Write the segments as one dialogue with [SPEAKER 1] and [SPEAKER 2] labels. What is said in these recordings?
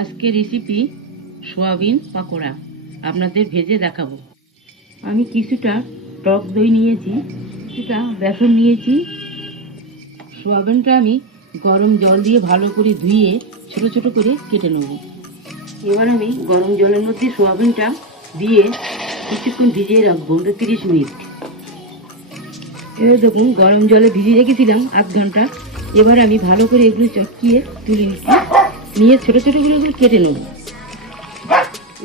[SPEAKER 1] আজকে recipe soybean pakora. আপনাদের ভেজে দেখাবো। আমি কিছুটা টক দই নিয়েছি, কিছুটা বেসন নিয়েছি। সোয়াবিনটা আমি গরম জল দিয়ে ভালো করে ধুয়ে ছোট ছোট করে কেটে নেব। এবার আমি গরম জলের মধ্যে সোয়াবিনটা দিয়ে কিছুক্ষণ ভিজিয়ে রাখব ওটা তিরিশ মিনিট। এবার দেখুন, গরম জলে ভিজিয়ে রেখেছিলাম আধ ঘণ্টা। এবার আমি ভালো করে এগুলো চটকিয়ে তুলে নিচ্ছি। নিয়ে ছোটো ছোটো করে এগুলো কেটে নেব।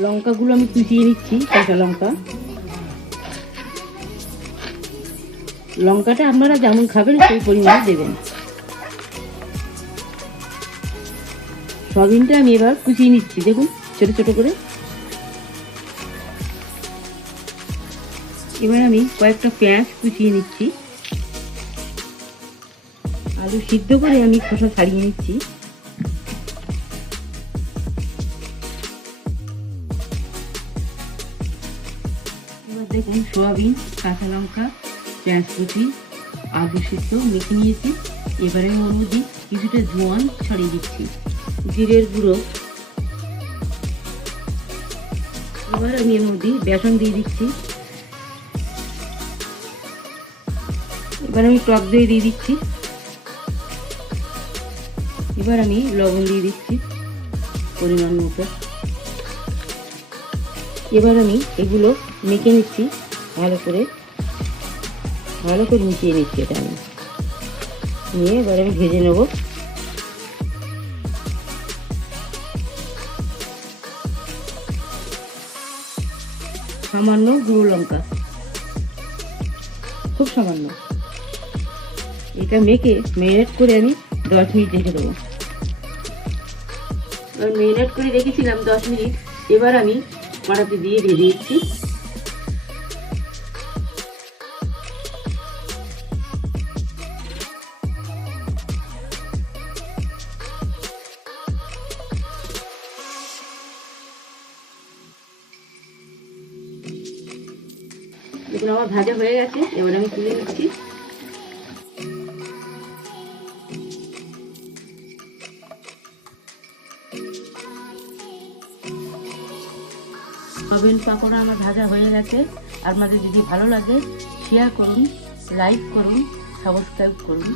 [SPEAKER 1] লঙ্কাগুলো আমি কুচিয়ে নিচ্ছি, কাঁচা লঙ্কা। লঙ্কাটা আপনারা যেমন খাবেন সেই পরিমাণে দেবেন। সয়াবিনটা আমি এবার কুচিয়ে নিচ্ছি, দেখুন, ছোটো ছোটো করে। এবার আমি কয়েকটা পেঁয়াজ কুচিয়ে নিচ্ছি। আলু সিদ্ধ করে আমি খোসা ছাড়িয়ে নিচ্ছি। এবার দেখুন সোয়াবিন, কাঁচা লঙ্কা পেঁয়াজ কুচি আলু সিদ্ধ মেখে নিয়েছি। এবারে মধ্যে কিছুটা জোয়ান ছড়িয়ে দিচ্ছি। জিরের গুঁড়ো। এবার আমি এর মধ্যে বেসন দিয়ে দিচ্ছি। এবার আমি টক দই দিয়ে দিচ্ছি। এবার আমি লবণ দিয়ে দিচ্ছি পরিমাণ মতো। এবার আমি এগুলো মেখে নিচ্ছি ভালো করে। ভালো করে মিশিয়ে নিচ্ছি এটা আমি। নিয়ে এবার আমি ভেজে নেব। সামান্য গুঁড়ো লঙ্কা। খুব সামান্য। এটা মেখে মেরিনেট করে আমি দশ মিনিট রেখে দেবো। এবার মেরিনেট করে রেখেছিলাম দশ মিনিট। এবার আমি কড়াতে দিয়ে ভেজে দিচ্ছি। দেখুন আমার ভাজা হয়ে গেছে। এবার আমি তুলে নিচ্ছি। সয়াবিন পাকোড়া আমার ভাজা হয়ে গেছে। আপনাদের যদি ভালো লাগে শেয়ার করুন লাইক করুন সাবস্ক্রাইব করুন।